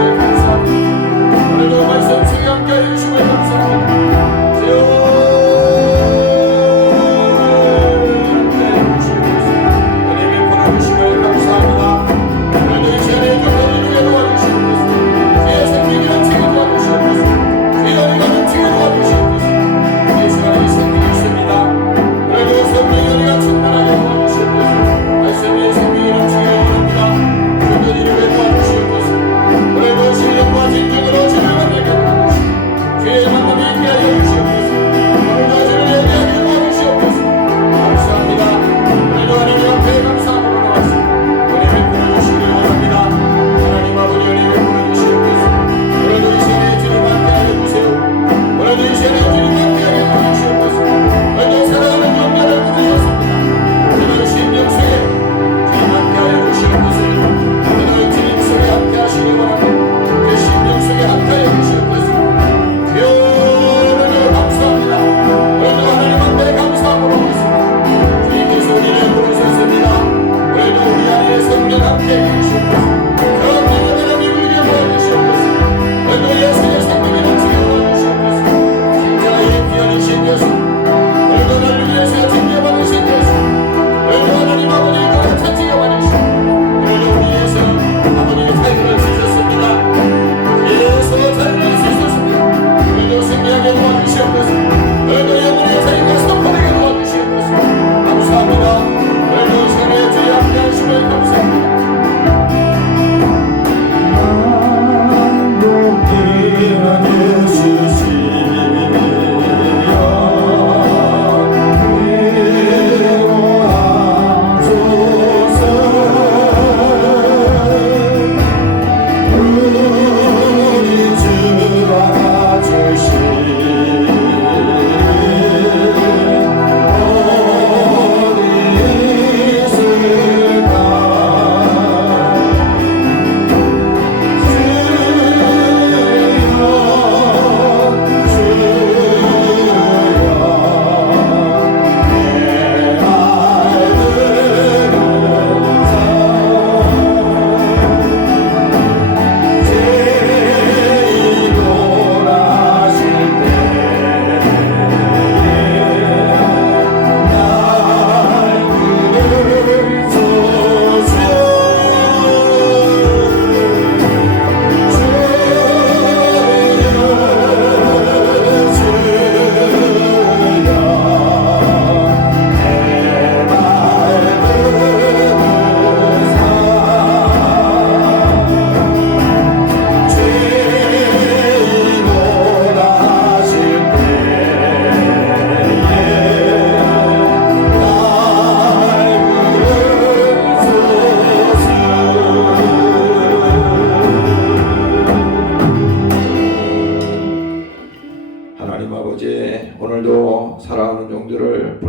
주시고 감사합니다. 오늘도 말씀 속에 함께하여 주시고 감사합니다. 주여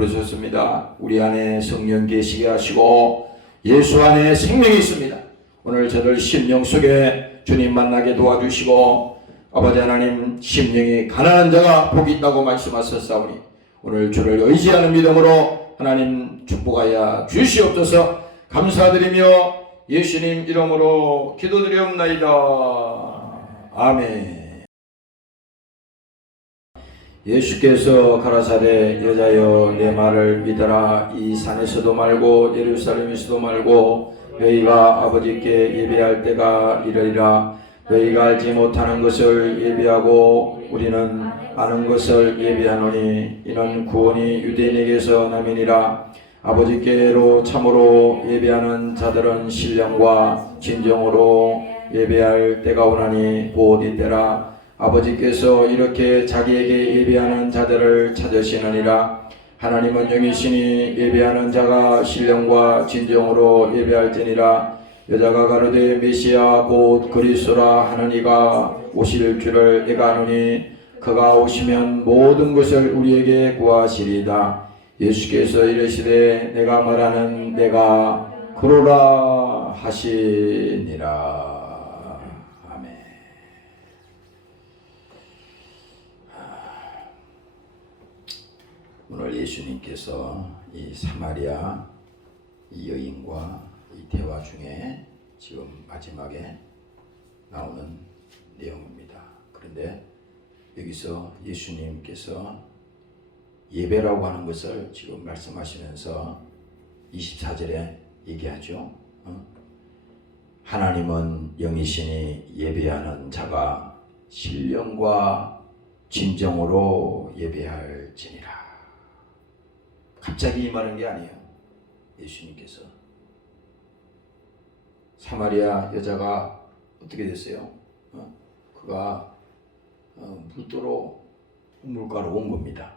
부르셨습니다. 우리 안에 성령 계시게 하시고 예수 안에 생명이 있습니다. 오늘 저들 심령 속에 주님 만나게 도와주시고 아버지 하나님 심령이 가난한 자가 복이 있다고 말씀하셨사오니 오늘 주를 의지하는 믿음으로 하나님 축복하여 주시옵소서. 감사드리며 예수님 이름으로 기도드리옵나이다. 아멘. 예수께서 가라사대 여자여 내 말을 믿어라. 이 산에서도 말고 예루살렘에서도 말고 너희가 아버지께 예배할 때가 이르리라. 너희가 알지 못하는 것을 예배하고 우리는 아는 것을 예배하노니 이는 구원이 유대인에게서 남이니라. 아버지께로 참으로 예배하는 자들은 신령과 진정으로 예배할 때가 오나니 곧 이때라. 아버지께서 이렇게 자기에게 예배하는 자들을 찾으시느니라. 하나님은 영이시니 예배하는 자가 신령과 진정으로 예배할지니라. 여자가 가로되 메시아 곧 그리스도라 하는 이가 오실 줄을 내가 아노니 그가 오시면 모든 것을 우리에게 구하시리이다. 예수께서 이르시되 내가 말하는 내가 그로라 하시니라. 오늘 예수님께서 이 사마리아 이 여인과 이 대화 중에 지금 마지막에 나오는 그런데 여기서 예수님께서 예배라고 하는 것을 지금 말씀하시면서 24절에 얘기하죠. 하나님은 영이시니 예배하는 자가 신령과 진정으로 예배할지니라. 갑자기 이 말한 게 아니에요. 예수님께서 사마리아 여자가 어떻게 됐어요? 그가 물도로 우물가로 온 겁니다.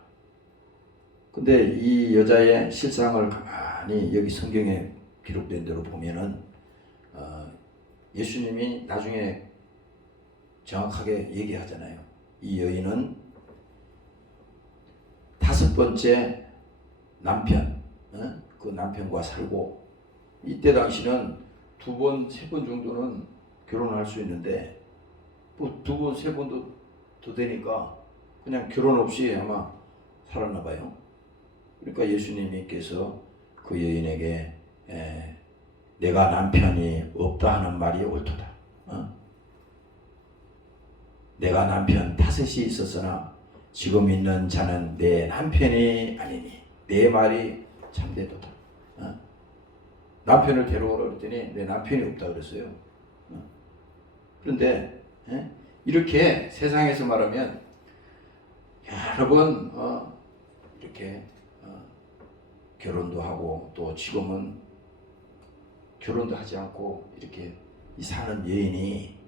근데 이 여자의 실상을 가만히 여기 성경에 기록된 대로 보면은 예수님이 나중에 정확하게 얘기하잖아요. 이 여인은 5번째 남편, 그 남편과 살고, 이때 당시는 2번, 3번 정도는 결혼할 수 있는데 뭐 2번, 3번도 더 되니까 그냥 결혼 없이 아마 살았나 봐요. 그러니까 예수님께서 그 여인에게 내가 남편이 없다 하는 말이 옳도다. 내가 남편 5이 있었으나 지금 있는 자는 내 남편이 아니니 내 말이 참되도다. 남편을 데려오라 그랬더니 내 남편이 없다 그랬어요. 그런데 이렇게 세상에서 말하면 여러 번 이렇게 결혼도 하고 또 지금은 결혼도 하지 않고 이렇게 사는 여인이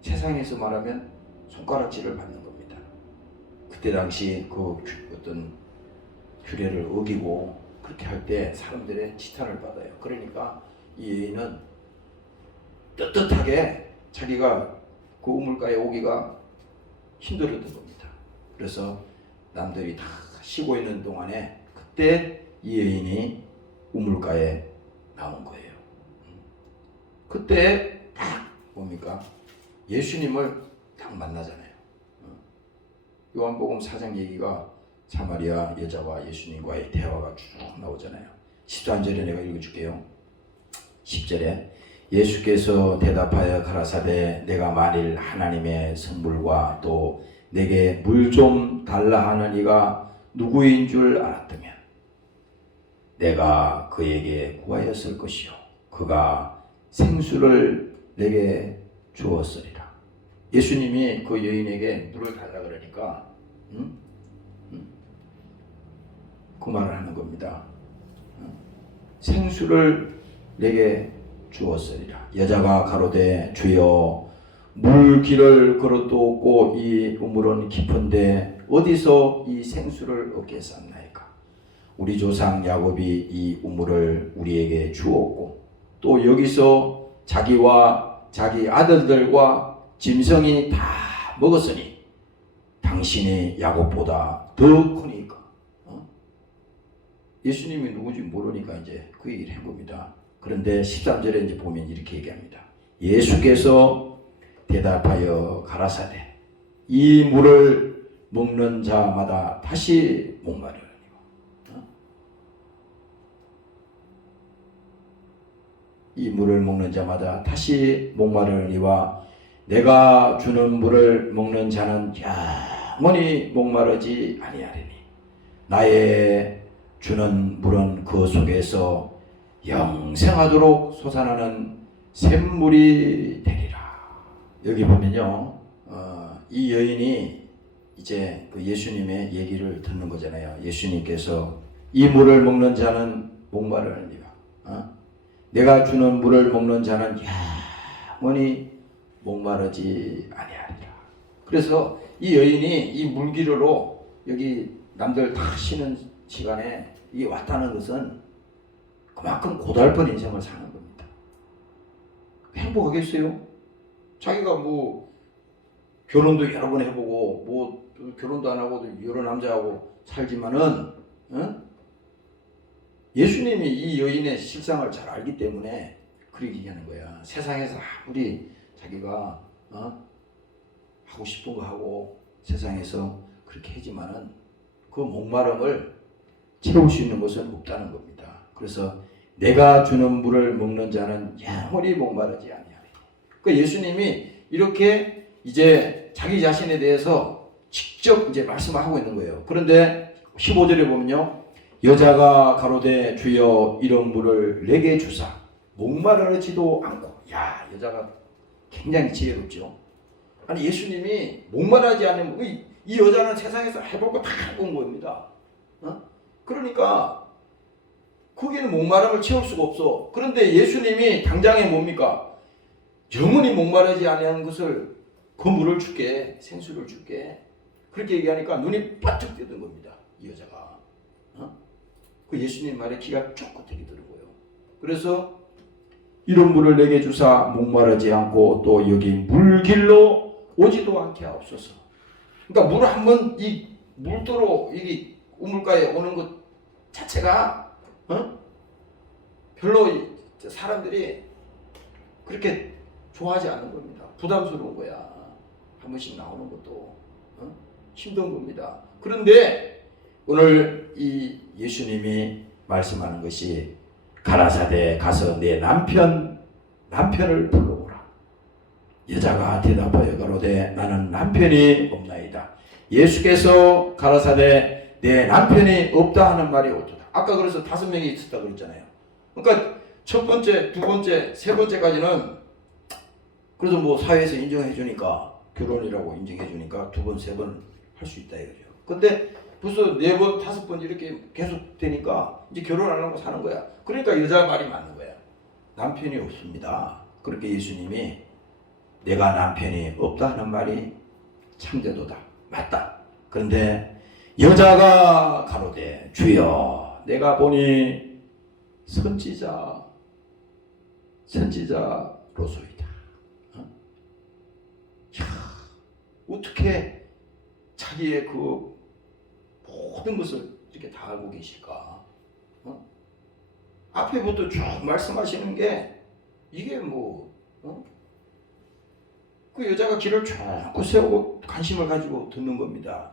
세상에서 말하면 손가락질을 받는 겁니다. 그때 당시 그 어떤 규례를 어기고 그렇게 할 때 사람들의 지탄을 받아요. 그러니까 이 여인은 떳떳하게 자기가 그 우물가에 오기가 힘들었던 겁니다. 그래서 남들이 다 쉬고 있는 동안에 그때 이 여인이 우물가에 나온 거예요. 그때 딱 뭡니까? 예수님을 딱 만나잖아요. 요한복음 4장 얘기가 사마리아 여자와 예수님과의 대화가 쭉 나오잖아요. 13절에 내가 읽어줄게요. 10절에 예수께서 대답하여 가라사대 내가 만일 하나님의 성물과 또 내게 물 좀 달라 하는 이가 누구인 줄 알았다면 내가 그에게 구하였을 것이요 그가 생수를 내게 주었으리라. 예수님이 그 여인에게 물을 달라 그러니까 그 말을 하는 겁니다. 생수를 내게 주었으리라. 여자가 가로되 주여 물길을 그릇도 없고 이 우물은 깊은데 어디서 이 생수를 얻겠사옵나이까. 우리 조상 야곱이 이 우물을 우리에게 주었고 또 여기서 자기와 자기 아들들과 짐승이 다 먹었으니 당신이 야곱보다 더 크니까. 예수님이 누군지 모르니까 이제 그 얘기를 한 겁니다. 그런데 13절에 이제 보면 이렇게 얘기합니다. 예수께서 대답하여 가라사대 이 물을 먹는 자마다 다시 목마르리니. 이 물을 먹는 자마다 다시 목마르니와 내가 주는 물을 먹는 자는 영원히 목마르지 아니하리니 나의 주는 물은 그 속에서 영생하도록 솟아나는 샘물이 되리라. 여기 보면요, 이 여인이 이제 그 예수님의 얘기를 듣는 거잖아요. 예수님께서 이 물을 먹는 자는 목마르니와 내가 주는 물을 먹는 자는 영원히 목마르지 아니하리라. 그래서 이 여인이 이 물기르로 여기 남들 다 쉬는 시간에 이게 왔다는 것은 그만큼 고달픈 인생을 사는 겁니다. 행복하겠어요? 자기가 뭐 결혼도 여러 번 해보고 뭐 결혼도 안 하고도 여러 남자하고 살지만은 예수님이 이 여인의 실상을 잘 알기 때문에 그렇게 얘기하는 거야. 세상에서 아무리 자기가 하고 싶은 거 하고 세상에서 그렇게 하지만은 그 목마름을 채울 수 있는 것은 없다는 겁니다. 그래서 내가 주는 물을 먹는 자는 영원히 목마르지 아니하리니. 그러니까 예수님이 이렇게 이제 자기 자신에 대해서 직접 이제 말씀하고 있는 거예요. 그런데 15절에 보면요. 여자가 가로되 주여 이런 물을 내게 주사 목마르지도 않고. 야, 여자가 굉장히 지혜롭죠. 아니 예수님이 목마르지 않는 이 여자는 세상에서 해볼 거 다 갖고 온 겁니다. 그러니까 거기는 목마름을 채울 수가 없어. 그런데 예수님이 당장에 뭡니까? 영원히 목마르지 않는 것을 그 물을 줄게, 생수를 줄게. 그렇게 얘기하니까 눈이 바짝 뜨는 겁니다. 이 여자가. 그 예수님 말에 기가 쫑긋하게 들고요. 그래서 이런 물을 내게 주사 목마르지 않고 또 여기 물길로 오지도 않게 하옵소서. 그러니까 물을 한번 이 물도로 이 우물가에 오는 것 자체가 별로 사람들이 그렇게 좋아하지 않는 겁니다. 부담스러운 거야. 한 번씩 나오는 것도 힘든 겁니다. 그런데 오늘 이 예수님이 말씀하는 것이 가라사대 가서 내 남편을 불러오라. 여자가 대답하여 가로되 나는 남편이 없나이다. 예수께서 가라사대 내 남편이 없다 하는 말이 옳도다. 아까 그래서 5명이 있었다 그랬잖아요. 그러니까 첫 번째, 두 번째, 세 번째까지는 그래도 뭐 사회에서 인정해 주니까 결혼이라고 인정해 주니까 2번, 3번 할 수 있다 이거죠. 근데 벌써 4번, 5번 이렇게 계속 되니까 이제 결혼 안 하고 사는 거야. 그러니까 여자 말이 맞는 거야. 남편이 없습니다. 그렇게 예수님이 내가 남편이 없다 하는 말이 참되도다. 맞다. 그런데 여자가 가로되 주여 내가 보니 선지자로소이다. 어떻게 자기의 그 모든 것을 이렇게 다 알고 계실까? 앞에부터 쭉 말씀하시는 게 이게 뭐 그 여자가 귀를 쭉 세우고 관심을 가지고 듣는 겁니다.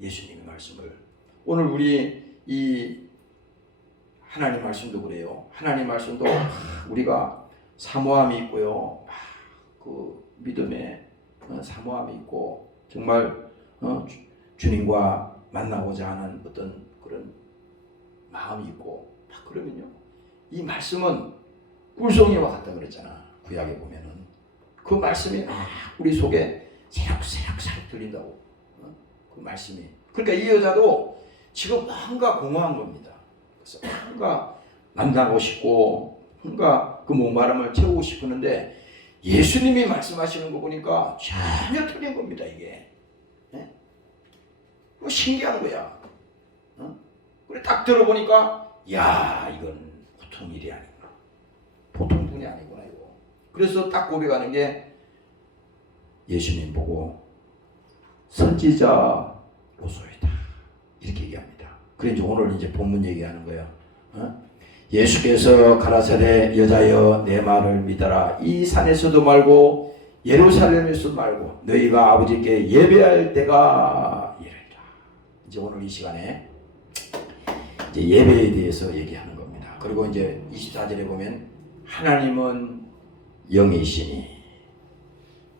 예수님의 말씀을. 오늘 우리 이 하나님 말씀도 그래요. 하나님 말씀도 우리가 사모함이 있고요. 그 믿음에 사모함이 있고 정말 주님과 만나고자 하는 어떤 그런 마음이 있고 막 그러면요. 이 말씀은 꿀송이와 같다 그랬잖아. 구약에 보면은 그 말씀이 우리 속에 새록새록 들린다고. 그 말씀이. 그러니까 이 여자도 지금 뭔가 공허한 겁니다. 그래서 뭔가 만나고 싶고 뭔가 그 목마름을 채우고 싶었는데 예수님이 말씀하시는 거 보니까 전혀 틀린 겁니다. 이게. 신기한 거야. 그래 딱 들어보니까 야 이건 보통 일이 아니구나. 보통 분이 아니구나 이거. 그래서 딱 고백하는 게 예수님 보고 선지자로소이다 이렇게 얘기합니다. 그래 이제 오늘 이제 본문 얘기하는 거예요. 예수께서 가라사대 여자여 내 말을 믿어라. 이 산에서도 말고 예루살렘에서도 말고 너희가 아버지께 예배할 때가 이르리라. 이제 오늘 이 시간에 이제 예배에 대해서 얘기하는 겁니다. 그리고 이제 24절에 보면 하나님은 영이시니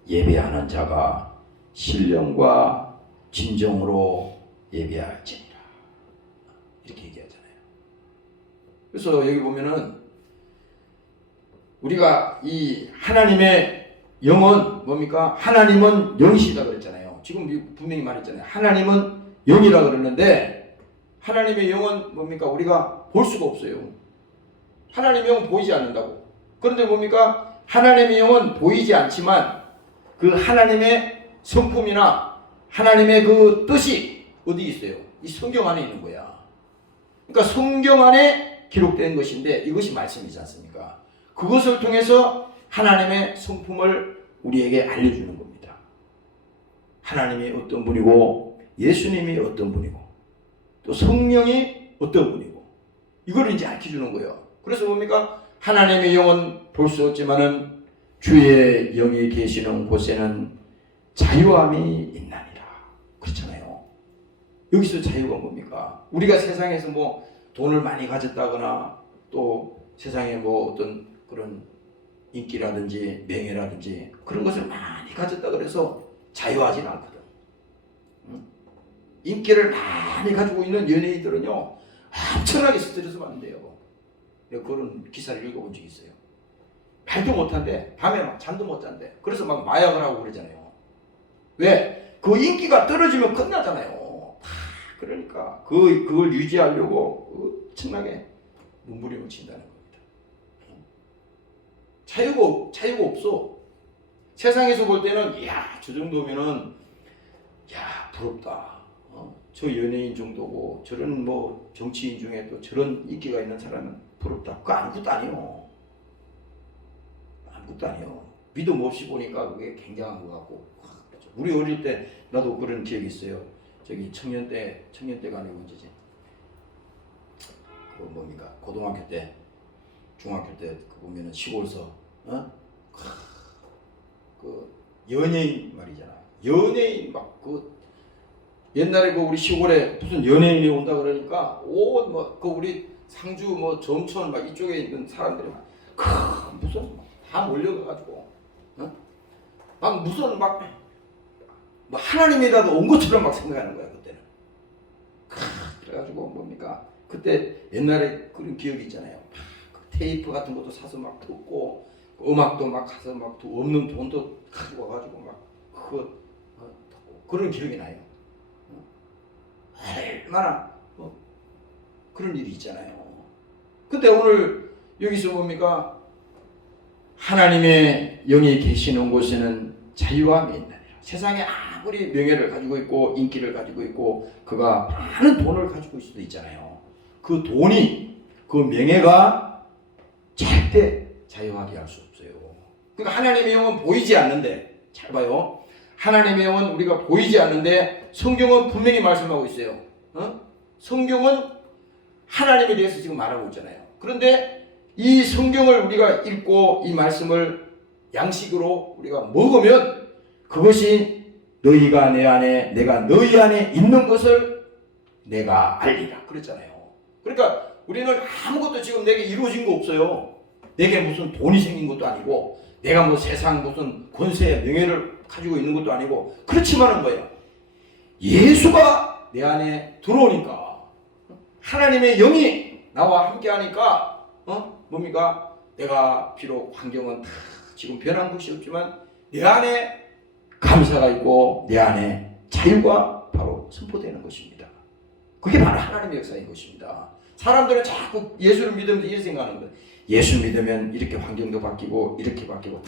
예배하는 자가 신령과 진정으로 예배할지니라. 이렇게 얘기하잖아요. 그래서 여기 보면은 우리가 이 하나님의 영은 뭡니까? 하나님은 영이시다 그랬잖아요. 지금 분명히 말했잖아요. 하나님은 영이라 그러는데 하나님의 영은 뭡니까? 우리가 볼 수가 없어요. 하나님의 영은 보이지 않는다고. 그런데 뭡니까? 하나님의 영은 보이지 않지만 그 하나님의 성품이나 하나님의 그 뜻이 어디 있어요? 이 성경 안에 있는 거야. 그러니까 성경 안에 기록된 것인데 이것이 말씀이지 않습니까? 그것을 통해서 하나님의 성품을 우리에게 알려주는 겁니다. 하나님이 어떤 분이고 예수님이 어떤 분이고 또 성령이 어떤 분이고 이걸 이제 알려주는 거예요. 그래서 뭡니까? 하나님의 영은 볼 수 없지만은 주의 영이 계시는 곳에는 자유함이 있나니라. 그렇잖아요. 여기서 자유가 뭡니까? 우리가 세상에서 뭐 돈을 많이 가졌다거나 또 세상에 뭐 어떤 그런 인기라든지 명예라든지 그런 것을 많이 가졌다 그래서 자유하진 않거든. 인기를 많이 가지고 있는 연예인들은요 엄청나게 스트레스 받는데요. 내가 그런 기사를 읽어본 적이 있어요. 말도 못한대. 밤에 막 잠도 못 잔대. 그래서 막 마약을 하고 그러잖아요. 왜? 그 인기가 떨어지면 끝나잖아요. 그러니까 그걸 유지하려고 엄청나게 눈물이 맺힌다는 겁니다. 자유가 없어. 세상에서 볼 때는 이야 저 정도면은 야 부럽다. 저 연예인 정도고 저런 뭐 정치인 중에 또 저런 인기가 있는 사람은 부럽다. 그거 아무것도 아니요. 아무것도 아니요. 믿음 없이 보니까 그게 굉장한 것 같고. 우리 어릴 때 나도 그런 기억이 있어요. 저기 청년대가 아니고 언제지? 그 뭡니까? 고등학교 때, 중학교 때 그 보면은 시골서, 그 연예인 말이잖아. 연예인 막 그 옛날에 그 우리 시골에 무슨 연예인이 온다 그러니까 그 우리 상주 뭐 점촌 막 이쪽에 있는 사람들이 막 무슨 다 몰려가가지고 막 무슨 막 뭐 하나님이라도 온 것처럼 막 생각하는 거야 그때는. 그래가지고 뭡니까 그때 옛날에 그런 기억이 있잖아요. 테이프 같은 것도 사서 막 듣고 음악도 막 가서 막 없는 돈도 가지고 와가지고 막 그런 기억이 나요. 얼마나 그런 일이 있잖아요. 근데 오늘 여기서 뭡니까 하나님의 영이 계시는 곳에는 자유함이 있느니라. 세상에 아무리 명예를 가지고 있고 인기를 가지고 있고 그가 많은 돈을 가지고 있을 수도 있잖아요. 그 돈이 그 명예가 절대 자유하게 할 수 없어요. 그러니까 하나님의 영은 보이지 않는데 잘 봐요. 하나님의 영은 우리가 보이지 않는데 성경은 분명히 말씀하고 있어요. 성경은 하나님에 대해서 지금 말하고 있잖아요. 그런데 이 성경을 우리가 읽고 이 말씀을 양식으로 우리가 먹으면 그것이 너희가 내 안에 내가 너희 안에 있는 것을 내가 알리라 그랬잖아요. 그러니까 우리는 아무것도 지금 내게 이루어진 거 없어요. 내게 무슨 돈이 생긴 것도 아니고 내가 뭐 세상 무슨 권세 명예를 가지고 있는 것도 아니고 그렇지만은 뭐예요? 예수가 내 안에 들어오니까 하나님의 영이 나와 함께 하니까 뭡니까? 내가 비록 환경은 다 지금 변한 것이 없지만 내 안에 감사가 있고 내 안에 자유가 바로 선포되는 것입니다. 그게 바로 하나님의 역사인 것입니다. 사람들은 자꾸 예수를 믿으면서 이렇게 생각하는 거예요. 예수 믿으면 이렇게 환경도 바뀌고 이렇게 바뀌고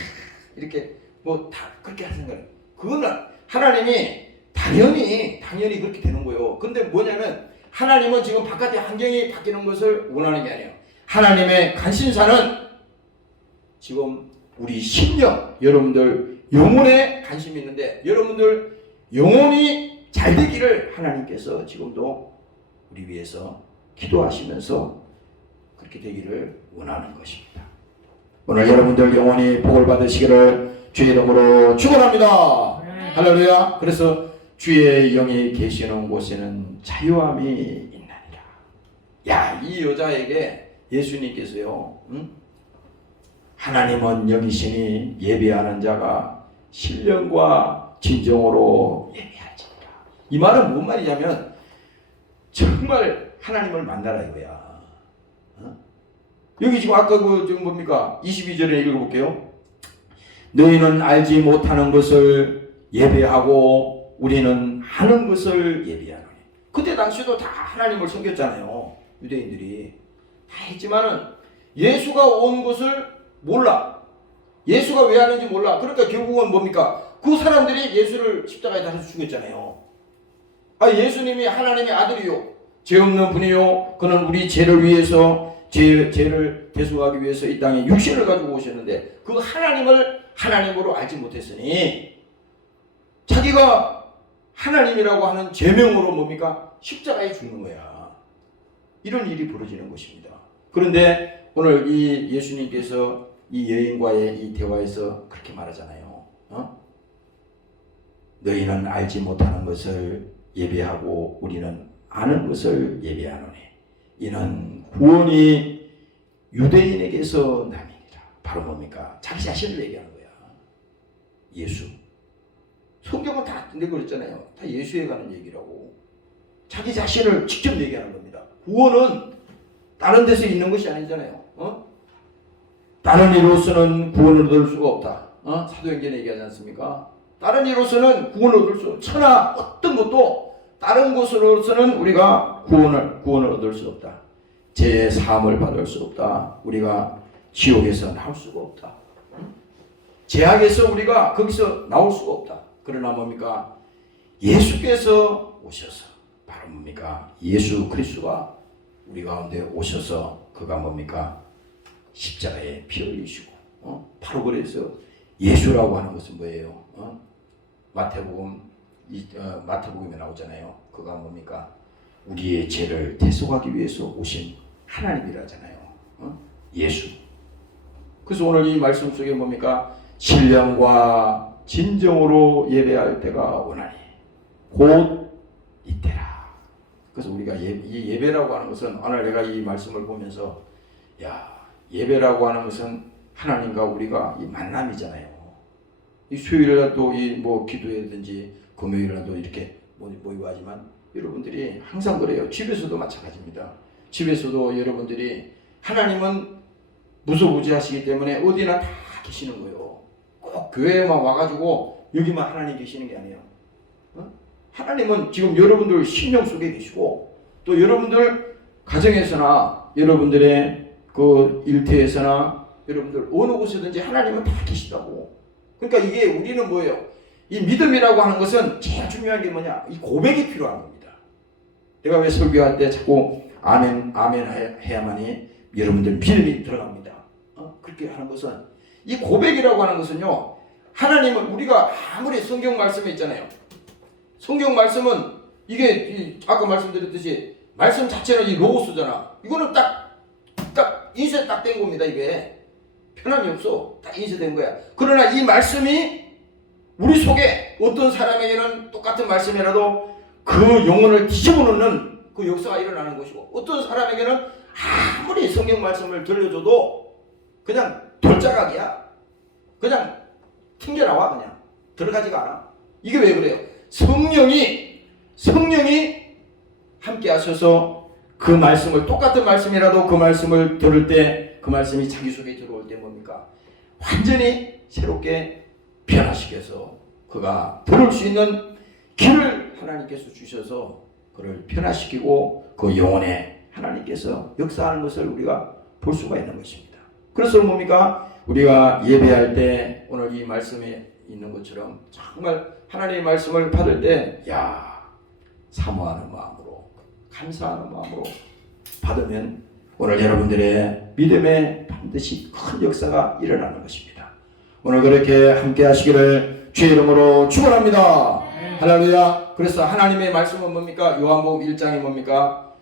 이렇게 뭐 다 그렇게 하는 거예요. 그거는 하나님이 당연히 그렇게 되는 거예요. 근데 뭐냐면 하나님은 지금 바깥의 환경이 바뀌는 것을 원하는 게 아니에요. 하나님의 관심사는 지금 우리 심령, 여러분들 영혼에 관심이 있는데 여러분들 영혼이 잘 되기를 하나님께서 지금도 우리 위해서 기도하시면서 그렇게 되기를 원하는 것입니다. 오늘 여러분들 영혼이 복을 받으시기를 주의 이름으로 축원합니다. 할렐루야. 그래서 주의 영이 계시는 곳에는 자유함이 있나니라. 야, 이 여자에게 예수님께서요, 하나님은 영이시니 예배하는 자가 신령과 진정으로 예배할지니라. 이 말은 뭔 말이냐면 정말 하나님을 만나라 이거야. 여기 지금 아까 지금 뭡니까? 22절에 읽어볼게요. 너희는 알지 못하는 것을 예배하고 우리는 하는 것을 예배하노니. 그때 당시도 다 하나님을 섬겼잖아요. 유대인들이 다 했지만은 예수가 온 것을 몰라. 예수가 왜 하는지 몰라. 그러니까 결국은 뭡니까? 그 사람들이 예수를 십자가에 달아서 죽였잖아요. 예수님이 하나님의 아들이요 죄 없는 분이요 그는 우리 죄를 위해서 죄를 대속하기 위해서 이 땅에 육신을 가지고 오셨는데 그 하나님을 하나님으로 알지 못했으니 자기가 하나님이라고 하는 제명으로 뭡니까? 십자가에 죽는 거야. 이런 일이 벌어지는 것입니다. 그런데 오늘 이 예수님께서 이 여인과의 이 대화에서 그렇게 말하잖아요. 너희는 알지 못하는 것을 예배하고 우리는 아는 것을 예배하노니 이는 구원이 유대인에게서 남이니라. 바로 뭡니까? 자기 자신을 얘기하는 거야. 예수. 성경은 다 그랬잖아요. 다 예수에 관한 얘기라고. 자기 자신을 직접 얘기하는 겁니다. 구원은 다른 데서 있는 것이 아니잖아요. 다른 이로서는 구원을 얻을 수가 없다. 사도행전에 얘기하지 않습니까? 다른 이로서는 구원을 얻을 수 없다. 천하 어떤 것도 다른 곳으로서는 우리가 구원을 얻을 수 없다. 제 사함을 받을 수 없다. 우리가 지옥에서 나올 수가 없다. 제약에서 우리가 거기서 나올 수가 없다. 그러나 뭡니까? 예수께서 오셔서 바로 뭡니까? 예수 그리스도가 우리 가운데 오셔서 그가 뭡니까? 십자가에 피 흘리시고 바로 그래서 예수라고 하는 것은 뭐예요? 마태복음에 나오잖아요. 그가 뭡니까? 우리의 죄를 대속하기 위해서 오신 하나님이라잖아요. 예수. 그래서 오늘 이 말씀 속에 뭡니까? 신령과 진정으로 예배할 때가 오나니 곧 이때라. 그래서 우리가 이 예배라고 하는 것은 오늘 내가 이 말씀을 보면서 예배라고 하는 것은 하나님과 우리가 이 만남이잖아요. 이 수요일날도 기도회든지 금요일날도 이렇게 모이고 하지만 여러분들이 항상 그래요. 집에서도 마찬가지입니다. 집에서도 여러분들이 하나님은 무소부지하시기 때문에 어디나 다 계시는 거예요. 꼭 교회에만 와가지고 여기만 하나님 계시는 게 아니에요. 하나님은 지금 여러분들 심령 속에 계시고 또 여러분들 가정에서나 여러분들의 그 일터에서나 여러분들 어느 곳에든지 하나님은 다 계시다고. 그러니까 이게 우리는 뭐예요? 이 믿음이라고 하는 것은 제일 중요한 게 뭐냐? 이 고백이 필요한 겁니다. 내가 왜 설교할 때 자꾸 아멘 해야만이 여러분들 믿음이 들어갑니다. 그렇게 하는 것은 이 고백이라고 하는 것은요. 하나님은 우리가 아무리 성경 말씀에 있잖아요. 성경 말씀은 이게 아까 말씀드렸듯이 말씀 자체는 이 로고스잖아. 이거는 딱 인쇄 딱 된 겁니다. 이게 편함이 없어. 딱 인쇄된 거야. 그러나 이 말씀이 우리 속에 어떤 사람에게는 똑같은 말씀이라도 그 영혼을 뒤집어 놓는 그 역사가 일어나는 것이고 어떤 사람에게는 아무리 성경 말씀을 들려줘도 그냥 돌자각이야. 그냥 튕겨나와. 그냥 들어가지가 않아. 이게 왜 그래요? 성령이 함께 하셔서 그 말씀을 똑같은 말씀이라도 그 말씀을 들을 때 그 말씀이 자기 속에 들어올 때 뭡니까? 완전히 새롭게 변화시켜서 그가 들을 수 있는 길을 하나님께서 주셔서 그를 변화시키고 그 영혼에 하나님께서 역사하는 것을 우리가 볼 수가 있는 것입니다. 그래서 뭡니까? 우리가 예배할 때 오늘 이 말씀에 있는 것처럼 정말 하나님의 말씀을 받을 때 사모하는 마음으로 감사하는 마음으로 받으면 오늘 여러분들의 믿음에 반드시 큰 역사가 일어나는 것입니다. 오늘 그렇게 함께 하시기를 주의 이름으로 축원합니다. 할렐루야. 그래서 하나님의 말씀은 뭡니까? 요한복음 1장이 뭡니까?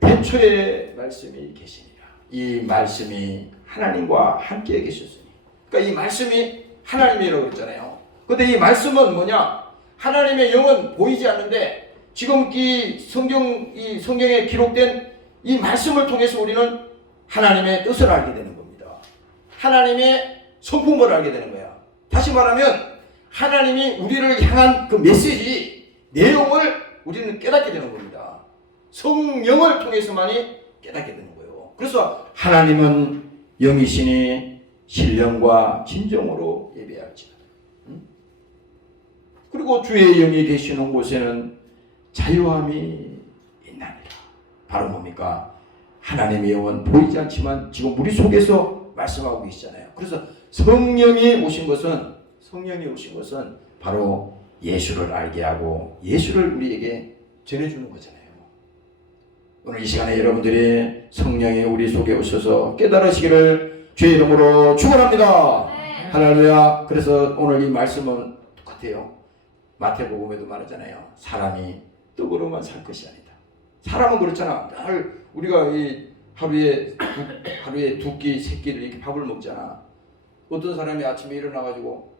태초에 말씀이 계시니라. 이 말씀이 하나님과 함께 계셨으니. 그러니까 이 말씀이 하나님이라고 그랬잖아요. 근데 이 말씀은 뭐냐? 하나님의 영은 보이지 않는데 지금 이 성경에 기록된 이 말씀을 통해서 우리는 하나님의 뜻을 알게 되는 겁니다. 하나님의 성품을 알게 되는 거야. 다시 말하면 하나님이 우리를 향한 그 메시지, 내용을 우리는 깨닫게 되는 겁니다. 성령을 통해서만이 깨닫게 되는 거예요. 그래서 하나님은 영이시니 신령과 진정으로 예배할지어다. 그리고 주의 영이 계시는 곳에는 자유함이 있나니라. 바로 뭡니까? 하나님의 영은 보이지 않지만 지금 우리 속에서 말씀하고 계시잖아요. 그래서 성령이 오신 것은 바로 예수를 알게 하고 예수를 우리에게 전해주는 거잖아요. 오늘 이 시간에 여러분들이 성령이 우리 속에 오셔서 깨달으시기를 주의 이름으로 축원합니다. 할렐루야. 그래서 오늘 이 말씀은 똑같아요. 마태복음에도 말하잖아요. 사람이 떡으로만 살 것이 아니다. 사람은 그렇잖아. 늘 우리가 이 하루에 두 끼, 세 끼를 이렇게 밥을 먹잖아. 어떤 사람이 아침에 일어나가지고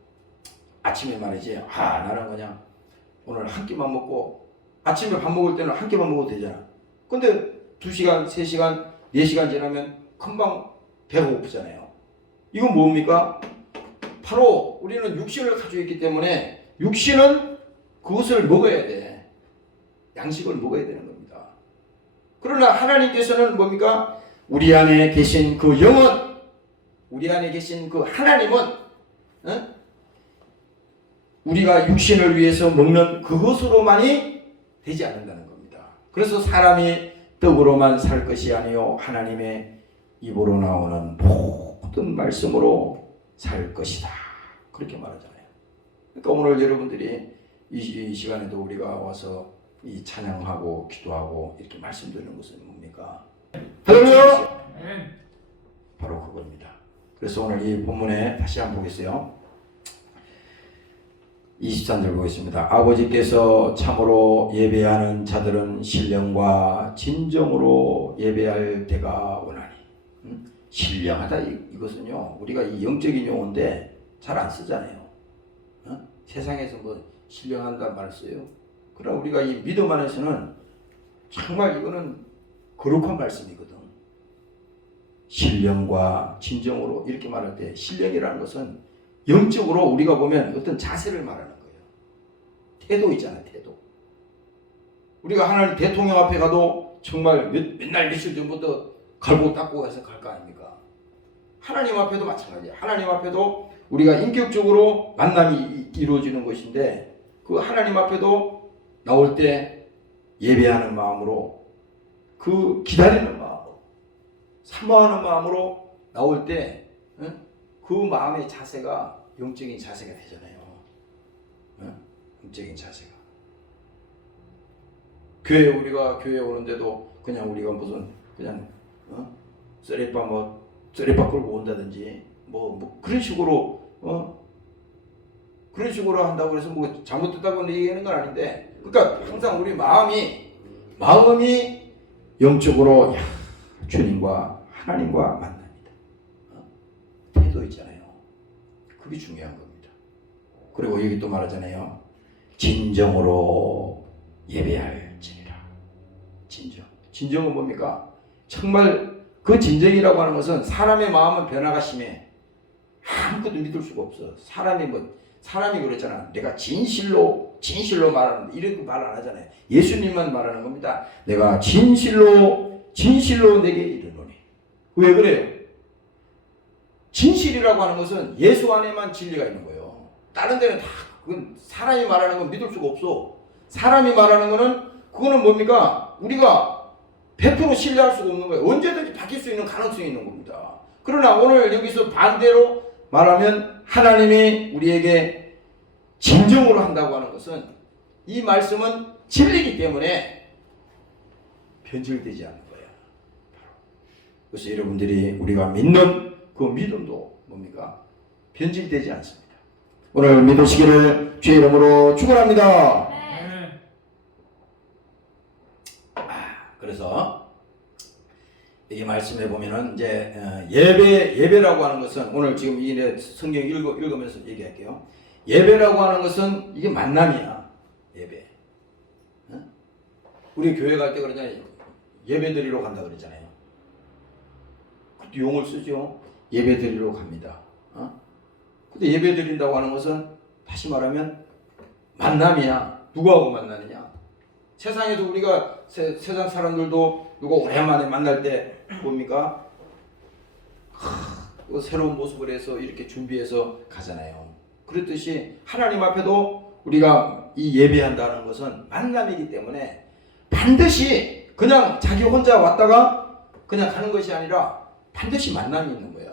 아침에 말이지. 나는 그냥 오늘 한 끼만 먹고 아침에 밥 먹을 때는 한 끼만 먹어도 되잖아. 근데 2시간, 3시간, 4시간 지나면 금방 배가 고프잖아요. 이건 뭡니까? 바로 우리는 육신을 가지고 있기 때문에 육신은 그것을 먹어야 돼. 양식을 먹어야 되는 겁니다. 그러나 하나님께서는 뭡니까? 우리 안에 계신 그 영은, 우리 안에 계신 그 하나님은 우리가 육신을 위해서 먹는 그것으로만이 되지 않는다는 겁니다. 그래서 사람이 떡으로만 살 것이 아니요 하나님의 입으로 나오는 모든 말씀으로 살 것이다. 그렇게 말하잖아요. 그러니까 오늘 여러분들이 이 시간에도 우리가 와서 이 찬양하고 기도하고 이렇게 말씀드리는 것은 뭡니까? 할렐루야! 바로 그겁니다. 그래서 오늘 이 본문에 다시 한번 보겠어요. 23절 보겠습니다. 아버지께서 참으로 예배하는 자들은 신령과 진정으로 예배할 때가 오나니. 신령하다 이것은요 우리가 이 영적인 용어인데 잘 안 쓰잖아요. 세상에서 뭐 신령한다는 말을 써요. 그러나 우리가 이 믿음 안에서는 정말 이거는 거룩한 말씀이거든. 신령과 진정으로 이렇게 말할 때 신령이라는 것은 영적으로 우리가 보면 어떤 자세를 말하는 거예요. 태도 있잖아요. 태도. 우리가 하나님 대통령 앞에 가도 정말 맨날 며칠 전부터 갈고 닦고 해서 갈 거 아닙니까? 하나님 앞에도 마찬가지예요. 하나님 앞에도 우리가 인격적으로 만남이 이루어지는 것인데 그 하나님 앞에도 나올 때 예배하는 마음으로 그 기다리는 마음으로 사모하는 마음으로 나올 때 그 마음의 자세가 영적인 자세가 되잖아요. 영적인 자세가. 우리가 교회 오는데도 그냥 우리가 무슨 그냥 쓰레빠 끌고 온다든지 뭐 그런 식으로 그런 식으로 한다고 해서 뭐 잘못됐다고 얘기하는 건 아닌데, 그러니까 항상 우리 마음이 영적으로 주님과 하나님과 만납니다. 태도 있잖아요. 그게 중요한 겁니다. 그리고 여기 또 말하잖아요. 진정으로 예배할지니라. 진정은 뭡니까? 정말 그 진정이라고 하는 것은 사람의 마음은 변화가 심해. 아무것도 믿을 수가 없어. 사람이 그랬잖아. 내가 진실로 말하는데 이렇게 말 안 하잖아요. 예수님만 말하는 겁니다. 내가 진실로 내게 이르노니. 왜 그래요? 진실이라고 하는 것은 예수 안에만 진리가 있는 거예요. 다른 데는 다 그건 사람이 말하는 건 믿을 수가 없어. 사람이 말하는 거는 그거는 뭡니까? 우리가 100% 신뢰할 수가 없는 거예요. 언제든지 바뀔 수 있는 가능성이 있는 겁니다. 그러나 오늘 여기서 반대로 말하면 하나님이 우리에게 진정으로 한다고 하는 것은 이 말씀은 진리이기 때문에 변질되지 않는 거예요. 그래서 여러분들이 우리가 믿는 그 믿음도 뭡니까? 변질되지 않습니다. 오늘 믿으시기를 주의 이름으로 축원합니다. 그래서 이 말씀에 보면은 이제 예배라고 하는 것은 오늘 지금 이 성경 읽으면서 얘기할게요. 예배라고 하는 것은 이게 만남이야. 예배. 우리 교회 갈 때 그러잖아요. 예배 드리러 간다 그러잖아요. 그것도 용어를 쓰죠. 예배 드리러 갑니다. 근데 예배 드린다고 하는 것은 다시 말하면 만남이야. 누구하고 만나느냐? 세상에도 우리가 세상 사람들도 누가 오랜만에 만날 때 뭡니까? 새로운 모습을 해서 이렇게 준비해서 가잖아요. 그렇듯이 하나님 앞에도 우리가 이 예배한다는 것은 만남이기 때문에 반드시 그냥 자기 혼자 왔다가 그냥 가는 것이 아니라 반드시 만남이 있는 거야.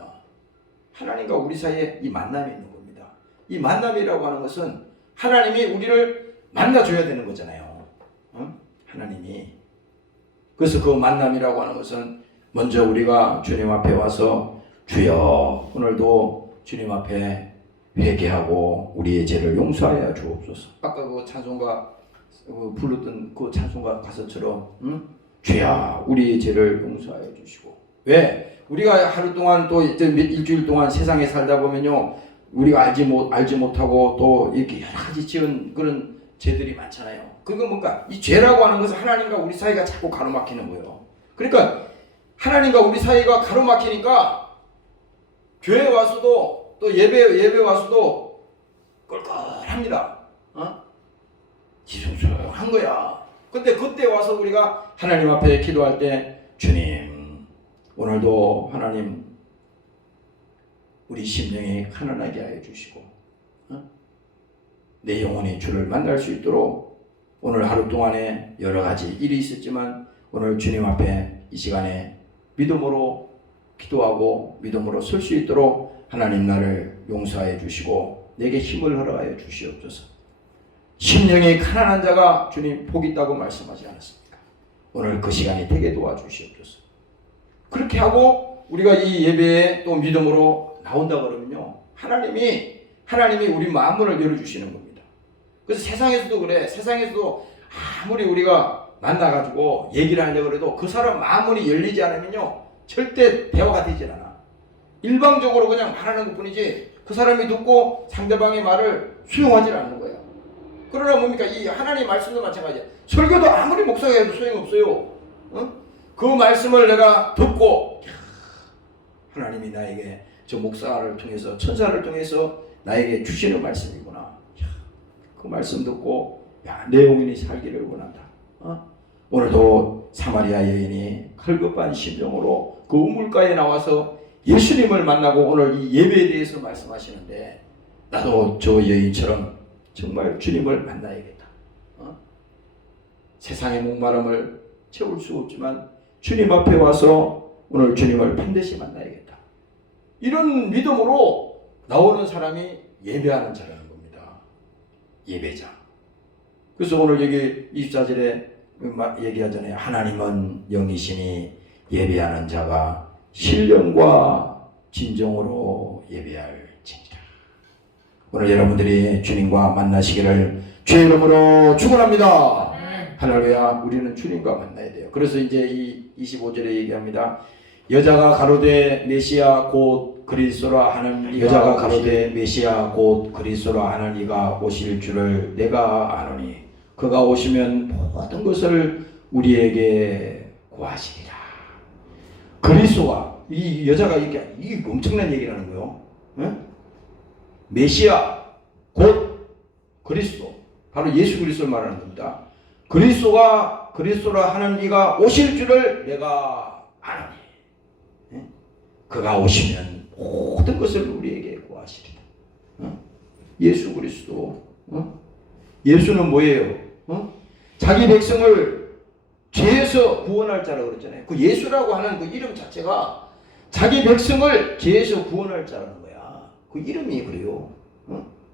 하나님과 우리 사이에 이 만남이 있는 겁니다. 이 만남이라고 하는 것은 하나님이 우리를 만나줘야 되는 거잖아요. 하나님이. 그래서 그 만남이라고 하는 것은 먼저 우리가 주님 앞에 와서 주여 오늘도 주님 앞에 회개하고 우리의 죄를 용서하여 주옵소서. 아까 그 찬송가 불렀던 그 찬송가 가사처럼 주여 우리의 죄를 용서하여 주시고. 왜? 우리가 하루 동안 또 일주일 동안 세상에 살다 보면요, 우리가 알지 못하고 또 이렇게 여러 가지 지은 그런 죄들이 많잖아요. 그건 뭔가 이 죄라고 하는 것은 하나님과 우리 사이가 자꾸 가로막히는 거예요. 그러니까 하나님과 우리 사이가 가로막히니까 교회 와서도 또 예배 와서도 껄껄합니다. 지성한 거야. 근데 그때 와서 우리가 하나님 앞에 기도할 때 주님 오늘도 하나님 우리 심령이 가난하게 하여 주시고 내 영혼이 주를 만날 수 있도록 오늘 하루 동안에 여러 가지 일이 있었지만 오늘 주님 앞에 이 시간에 믿음으로 기도하고 믿음으로 설 수 있도록 하나님 나를 용서하여 주시고 내게 힘을 허락하여 주시옵소서. 심령이 가난한 자가 주님 복 있다고 말씀하지 않았습니까? 오늘 그 시간이 되게 도와주시옵소서. 그렇게 하고 우리가 이 예배에 또 믿음으로 나온다 그러면요 하나님이 우리 마음문을 열어주시는 겁니다. 그래서 세상에서도 그래. 세상에서도 아무리 우리가 만나가지고 얘기를 하려고 해도 그 사람 마음문이 열리지 않으면요 절대 대화가 되질 않아. 일방적으로 그냥 말하는 것 뿐이지 그 사람이 듣고 상대방의 말을 수용하지 않는 거야. 그러나 뭡니까? 이 하나님의 말씀도 마찬가지야. 설교도 아무리 목사가 해도 소용없어요. 그 말씀을 내가 듣고 하나님이 나에게 저 목사를 통해서 천사를 통해서 나에게 주시는 말씀이구나. 그 말씀 듣고 내 영혼이 살기를 원한다. 오늘도 사마리아 여인이 갈급한 심정으로 그 우물가에 나와서 예수님을 만나고 오늘 이 예배에 대해서 말씀하시는데 나도 저 여인처럼 정말 주님을 만나야겠다. 세상의 목마름을 채울 수 없지만 주님 앞에 와서 오늘 주님을 반드시 만나야겠다. 이런 믿음으로 나오는 사람이 예배하는 자라는 겁니다. 예배자. 그래서 오늘 여기 24절에 얘기하잖아요. 하나님은 영이시니 예배하는 자가 신령과 진정으로 예배할지니라. 오늘 여러분들이 주님과 만나시기를 주의 이름으로 축원합니다. 할렐루야. 우리는 주님과 만나야 돼요. 그래서 이제 이 25절에 얘기합니다. 여자가 가로되 메시아 곧 그리스도라 하는 여자가 가로되 메시아 곧 그리스도라 하는 이가 오실 줄을 내가 아노니 그가 오시면 모든 것을 우리에게 구하시리라. 그리스도가 이 여자가 이게 엄청난 얘기를 하는 거예요. 응? 메시아 곧 그리스도 바로 예수 그리스도를 말하는 겁니다. 그리스도가 그리스도라 하는 이가 오실 줄을 내가 아노니 그가 오시면 모든 것을 우리에게 구하시리라. 예수 그리스도. 예수는 뭐예요? 자기 백성을 죄에서 구원할 자라고 그랬잖아요. 그 예수라고 하는 그 이름 자체가 자기 백성을 죄에서 구원할 자라는 거야. 그 이름이 그래요.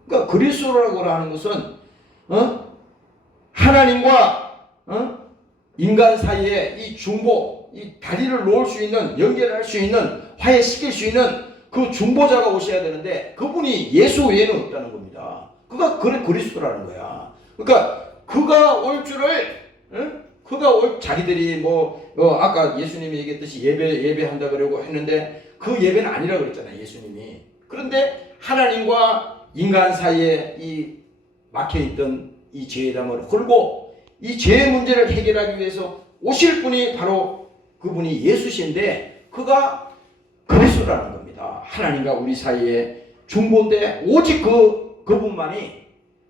그러니까 그리스도라고 하는 것은 하나님과 인간 사이에 이 중보, 이 다리를 놓을 수 있는, 연결할 수 있는, 화해시킬 수 있는 그 중보자가 오셔야 되는데 그분이 예수 외에는 없다는 겁니다. 그가 그리스도라는 거야. 그러니까 그가 올 줄을 자기들이 아까 예수님이 얘기했듯이 예배한다 그러고 했는데 그 예배는 아니라 그랬잖아요. 예수님이. 그런데 하나님과 인간 사이에 이 막혀있던 이 죄의 담을 헐고 이 죄의 문제를 해결하기 위해서 오실 분이 바로 그분이 예수신데 그가 그리스도라는 겁니다. 하나님과 우리 사이에 중보인데 오직 그분만이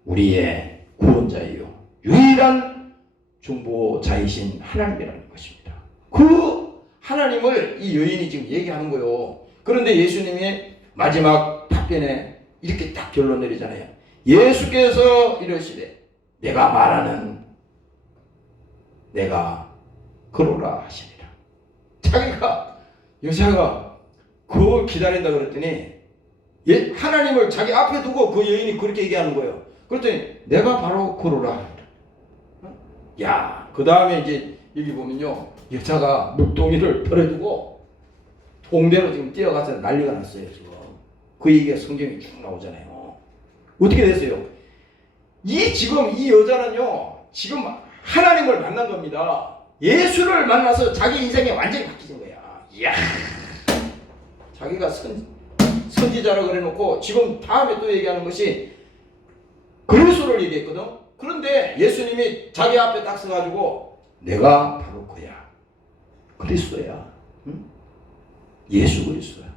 우리의 구원자예요. 유일한 중보자이신 하나님이라는 것입니다. 그 하나님을 이 여인이 지금 얘기하는 거예요. 그런데 예수님이 마지막 답변에 이렇게 딱 결론 내리잖아요. 예수께서 이러시되 내가 말하는 내가 그러라 하시니라. 여자가 그걸 기다린다 그랬더니 하나님을 자기 앞에 두고 그 여인이 그렇게 얘기하는 거예요. 그랬더니 내가 바로 그러라. 그 다음에 이제 여기 보면요. 여자가 묵동이를 버려두고 동대로 지금 뛰어가서 난리가 났어요. 지금. 그 얘기가 성경에 쭉 나오잖아요. 어떻게 됐어요? 지금 이 여자는요. 지금 하나님을 만난 겁니다. 예수를 만나서 자기 인생이 완전히 바뀌는 거야. 이야. 자기가 선지자라고 그래놓고 지금 다음에 또 얘기하는 것이 그리스도를 얘기했거든. 그런데 예수님이 자기 앞에 딱 서가지고 내가 바로 그야. 그리스도야. 응? 예수 그리스도야.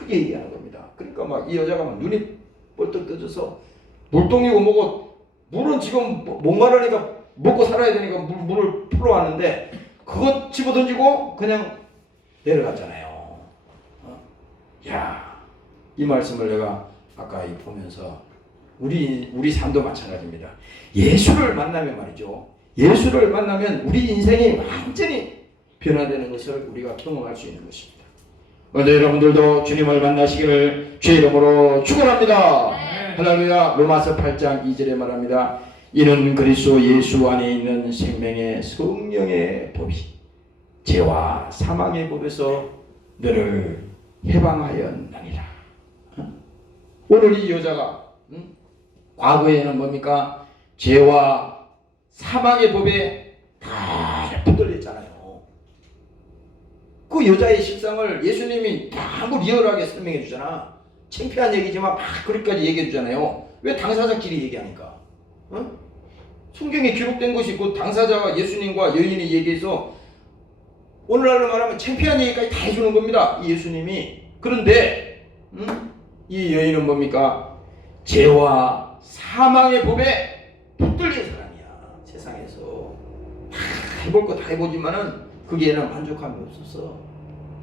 크게 얘기하는 겁니다. 그러니까 막 이 여자가 막 눈이 벌떡 떠져서 물동이고 뭐고 물은 지금 목마르니까 먹고 살아야 되니까 물을 풀어왔는데 그것 집어던지고 그냥 내려갔잖아요. 야, 이 말씀을 내가 아까 보면서 우리 삶도 마찬가지입니다. 예수를 만나면 말이죠. 예수를 만나면 우리 인생이 완전히 변화되는 것을 우리가 경험할 수 있는 것입니다. 오늘 여러분들도 주님을 만나시기를 주의 이름으로 축원합니다. 할렐루야. 로마서 8장 2절에 말합니다. 이는 그리스도 예수 안에 있는 생명의 성령의 법이 죄와 사망의 법에서 너를 해방하였느니라. 오늘 이 여자가 과거에는 뭡니까? 죄와 사망의 법에 다 붙들렸잖아요. 그 여자의 실상을 예수님이 너무 리얼하게 설명해 주잖아. 창피한 얘기지만 막 그렇게까지 얘기해 주잖아요. 왜 당사자끼리 얘기하니까? 성경에 기록된 것이 그 당사자와 예수님과 여인이 얘기해서 오늘날로 말하면 창피한 얘기까지 다 해주는 겁니다. 이 예수님이. 그런데 이 여인은 뭡니까? 죄와 사망의 법에 붙들린 사람이야. 세상에서 다 해볼 거 다 해보지만은 거기에는 만족함이 없었어.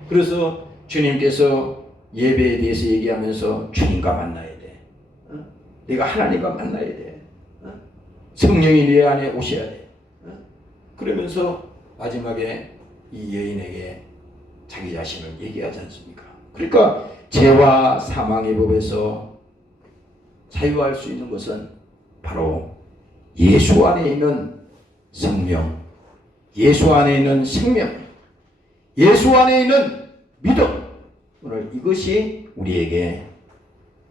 그래서 주님께서 예배에 대해서 얘기하면서 주님과 만나야 돼. 내가 하나님과 만나야 돼. 성령이 내 안에 오셔야 돼. 그러면서 마지막에 이 여인에게 자기 자신을 얘기하지 않습니까? 그러니까 죄와 사망의 법에서 자유할 수 있는 것은 바로 예수 안에 있는 성령, 예수 안에 있는 생명, 예수 안에 있는 믿음. 오늘 이것이 우리에게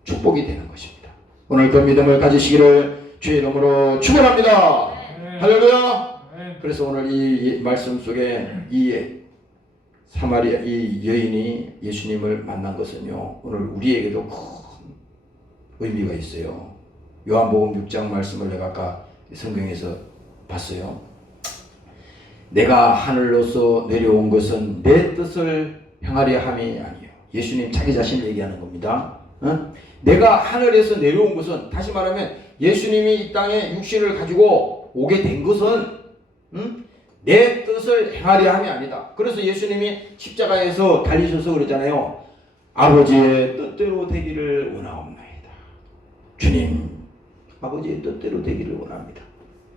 축복이 되는 것입니다. 오늘 그 믿음을 가지시기를 주의 이름으로 축원합니다. 할렐루야. 그래서 오늘 이 말씀 속에 이 사마리아 이 여인이 예수님을 만난 것은요, 오늘 우리에게도 큰 의미가 있어요. 요한복음 6장 말씀을 내가 아까 성경에서 봤어요. 내가 하늘로서 내려온 것은 내 뜻을 행하려 함이 아니요. 예수님 자기 자신을 얘기하는 겁니다. 내가 하늘에서 내려온 것은, 다시 말하면 예수님이 이 땅에 육신을 가지고 오게 된 것은 내 뜻을 행하려 함이 아니다. 그래서 예수님이 십자가에서 달리셔서 그러잖아요. 아버지의 뜻대로 되기를 원하옵나이다. 주님, 아버지의 뜻대로 되기를 원합니다.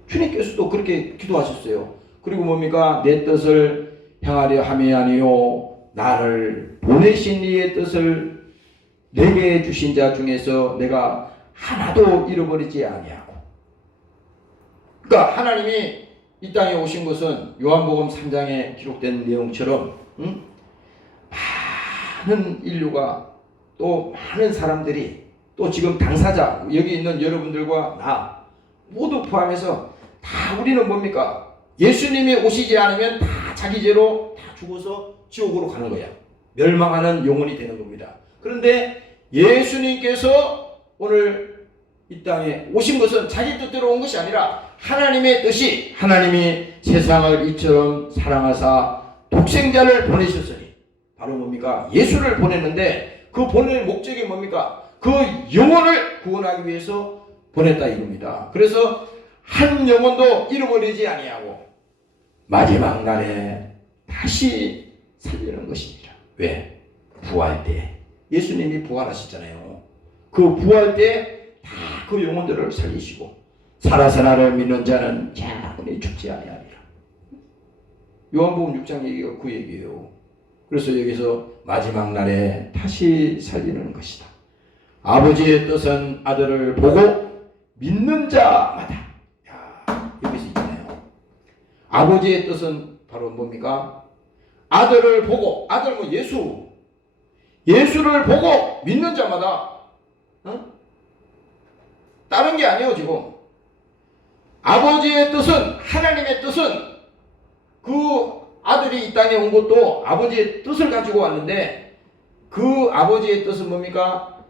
주님께서도 그렇게 기도하셨어요. 그리고 뭡니까? 내 뜻을 행하려 함이 아니요 나를 보내신 이의 뜻을 내게 주신 자 중에서 내가 하나도 잃어버리지 아니하고. 그러니까 하나님이 이 땅에 오신 것은 요한복음 3장에 기록된 내용처럼 많은 인류가, 또 많은 사람들이, 또 지금 당사자 여기 있는 여러분들과 나 모두 포함해서 다 우리는 뭡니까? 예수님이 오시지 않으면 다 자기 죄로 다 죽어서 지옥으로 가는 거야. 멸망하는 영혼이 되는 겁니다. 그런데 예수님께서 오늘 이 땅에 오신 것은 자기 뜻대로 온 것이 아니라 하나님의 뜻이, 하나님이 세상을 이처럼 사랑하사 독생자를 보내셨으니, 바로 뭡니까? 예수를 보냈는데 그 보낼 목적이 뭡니까? 그 영혼을 구원하기 위해서 보냈다 이겁니다. 그래서 한 영혼도 잃어버리지 아니하고 마지막 날에 다시 살리는 것입니다. 왜? 부활 때 예수님이 부활하셨잖아요. 그 부활 때 다 그 영혼들을 살리시고 살아서 나를 믿는 자는 영원히 죽지 아니하리라. 요한복음 6장 얘기가 그 얘기예요. 그래서 여기서 마지막 날에 다시 살리는 것이다. 아버지의 뜻은 아들을 보고 믿는 자마다. 야, 여기서 있잖아요. 아버지의 뜻은 바로 뭡니까? 아들을 보고, 아들 뭐 예수를 보고 믿는 자마다. 다른 게 아니에요. 지금 아버지의 뜻은, 하나님의 뜻은 그 아들이 이 땅에 온 것도 아버지의 뜻을 가지고 왔는데, 그 아버지의 뜻은 뭡니까?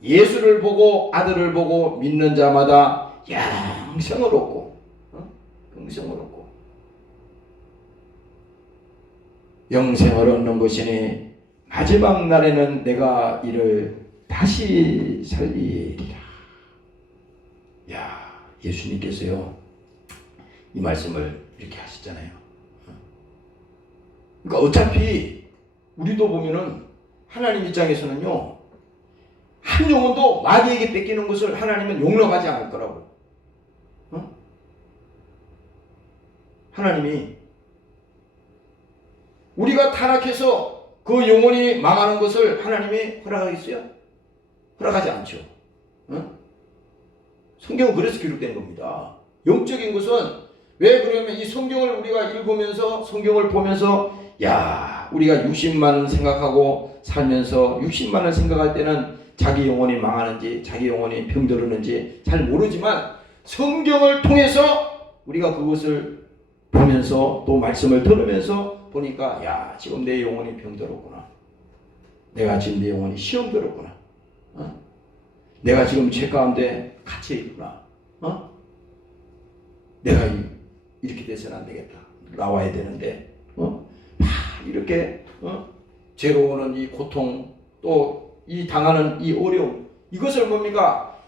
예수를 보고 아들을 보고 믿는 자마다 영생을 얻고, 영생을 얻고 영생을 얻는 것이니 마지막 날에는 내가 이를 다시 살리리라. 야, 예수님께서요 이 말씀을 이렇게 하시잖아요. 그러니까 어차피 우리도 보면은 하나님 입장에서는요 한 영혼도 마귀에게 뺏기는 것을 하나님은 용납하지 않을 거라고. 하나님이 우리가 타락해서 그 영혼이 망하는 것을 하나님이 허락하겠어요? 허락하지 않죠. 성경은 그래서 기록된 겁니다. 영적인 것은 왜 그러면 이 성경을 우리가 읽으면서 성경을 보면서 야 우리가 60만 생각하고 살면서 60만을 생각할 때는 자기 영혼이 망하는지 자기 영혼이 병들었는지 잘 모르지만 성경을 통해서 우리가 그것을 보면서 또 말씀을 들으면서 보니까 야 지금 내 영혼이 병들었구나. 내가 지금 내 영혼이 시험 들었구나. 내가 지금 죄 가운데 갇혀 있구나. 내가 이렇게 돼서는 안 되겠다. 나와야 되는데 이렇게 죄로 오는 이 고통 또 이 당하는 이 어려움 이것을 뭡니까?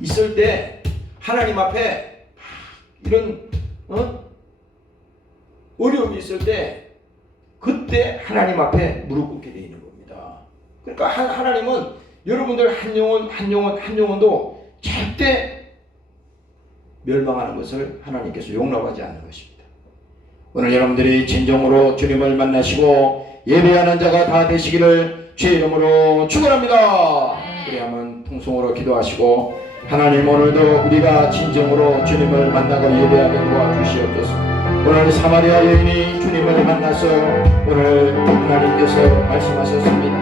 있을 때 하나님 앞에 이런 어려움이 있을 때 그때 하나님 앞에 무릎 꿇게 되어 있는 겁니다. 그러니까 하나님은 여러분들 한 영혼도 절대 멸망하는 것을 하나님께서 용납하지 않는 것입니다. 오늘 여러분들이 진정으로 주님을 만나시고 예배하는 자가 다 되시기를 주의 이름으로 축원합니다. 그리하면 통성으로 기도하시고 하나님 오늘도 우리가 진정으로 주님을 만나고 예배하게 도와주시옵소서. 오늘 사마리아 여인이 주님을 만나서 오늘 하나님께서 말씀하셨습니다.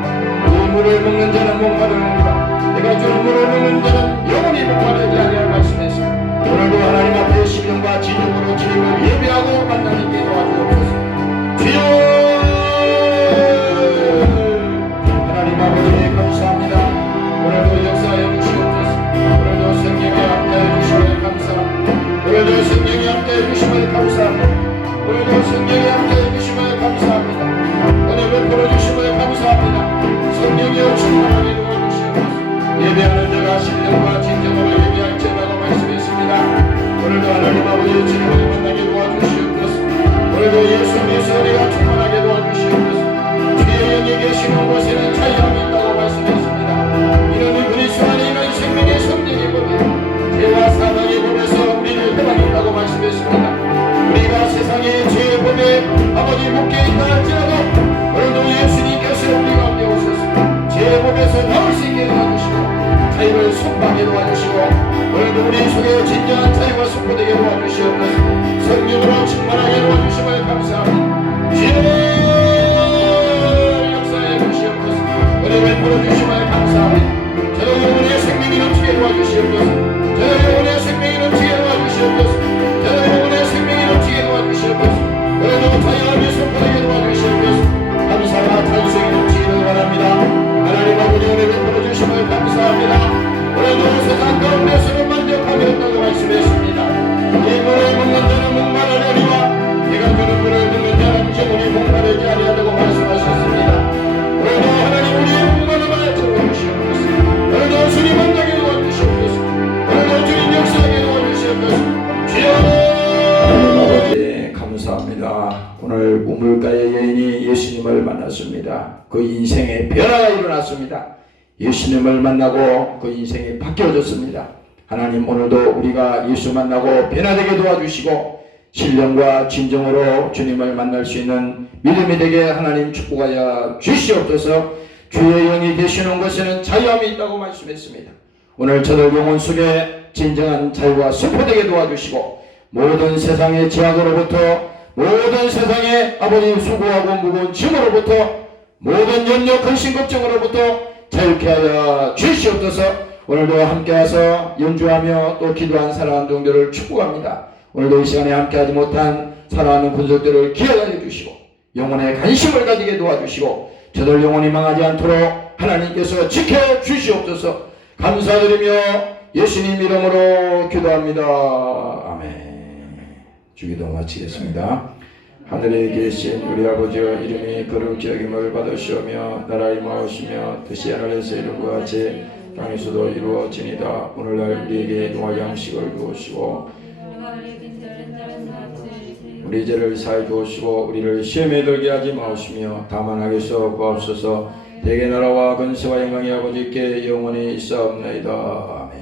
이 물을 먹는 자는 목마르느니라. 내가 주는 물을 먹는 자는 영원히 목마르지 아니할 말씀했습니다. 오늘도 하나님 앞에 신령과 진정으로 주님을 예배하고 만나게 도와주옵소서. 주여 하나님 아버지 감사합니다. 오늘도 역사해 주시옵소서. 오늘도 성령에 함께해 주심을 감사합니다. 오늘도 성령에 함께해 주심을 감사합니다. 오늘도 성령에 함께해 주심을 감사합니다. 오늘 베풀어 주심을 감사합니다. 성령이여 충만하게 도와주시옵소서. 예배하는 자가 신령과 진정으로 예배할지어다고 말씀했습니다. 오늘도 하나님 아버지 주님을 만나게 도와주시옵소서. 오늘도 예수님의 소리가 충만하게 도와주시옵소서. 주의 영이 계시는 곳에는 자유함이 있다고 말씀했습니다. 이는 그리스도 안에 있는 생명의 성령의 법이 죄와 사망의 법에서 우리를 해방했다고 말씀했습니다. 우리가 세상의 죄의 법에 아버지 묶여 있다 할지라도 오늘도 예수님께서 우리 가운데 오셔서 죄의 법에서 나올 수 있게 도와주시고 자유를 선포하게 도와주시고 오늘도 우리 속에 진정한 자유가 선포되게 도와주시옵소서. 성령으로 충만하게 도와주심을 감사합니다. 주여 역사해 주시옵소서. 은혜를 풀어주심을 감사합니다. 저도 영혼의 생명이 넘치게 도와주시옵소서. 저도 영혼의 생명이 넘치게 도와주시옵소서. 저도 영혼의 생명이 넘치게 도와주시옵소서. 오늘도 자유함이 선포되게 도와주시옵소서. 감사와 찬송이 넘치기를 바랍니다. 하나님 아버지 은혜를 풀어주심을 감사합니다. 오늘도 세상 가운데서는 만족함이 없다고 말씀했습니다. 이 물을 먹는 자는 목마르려니와 내가 주는 물을 먹는 자는 영원히 목마르지 아니하다고 말씀하셨습니다. 오늘도 하나님 우리의 목마름을 채워주시옵소서. 오늘도 주님 만나게 도와주시옵소서. 오늘도 주님 역사하게 도와주시옵소서. 주여 아버지 감사합니다. 오늘 우물가의 여인이 예수님을 만났습니다. 그 인생의 변화가 일어났습니다. 예수님을 만나고 그 인생이 바뀌어졌습니다. 하나님 오늘도 우리가 예수 만나고 변화되게 도와주시고 신령과 진정으로 주님을 만날 수 있는 믿음이 되게 하나님 축복하여 주시옵소서. 주의 영이 계시는 곳에는 자유함이 있다고 말씀했습니다. 오늘 저들 영혼 속에 진정한 자유가 선포되게 도와주시고 모든 세상의 제약으로부터 모든 세상의 아버지 수고하고 무거운 짐으로부터 모든 염려 근심 걱정으로부터 자유케 하여 주시옵소서. 오늘도 함께 와서 연주하며 또 기도한 사랑하는 종들을 축복합니다. 오늘도 이 시간에 함께하지 못한 사랑하는 군속들을 기억하여 주시고 영혼의 관심을 가지게 도와주시고 저들 영혼이 망하지 않도록 하나님께서 지켜 주시옵소서. 감사드리며 예수님 이름으로 기도합니다. 아멘. 주기도 마치겠습니다. 하늘에 계신 우리 아버지여 이름이 거룩히 여김을 받으시오며 나라의 임하오시며 뜻이 하늘에서 이룬 것 같이 땅에서도 이루어지니이다. 오늘날 우리에게 용할 양식을 주옵시고 우리 죄를 사해 주옵시고 우리를 시험에 들게 하지 마옵시며 다만 악에서 구하옵소서. 대개 나라와 근세와 영광이 아버지께 영원히 있사옵나이다.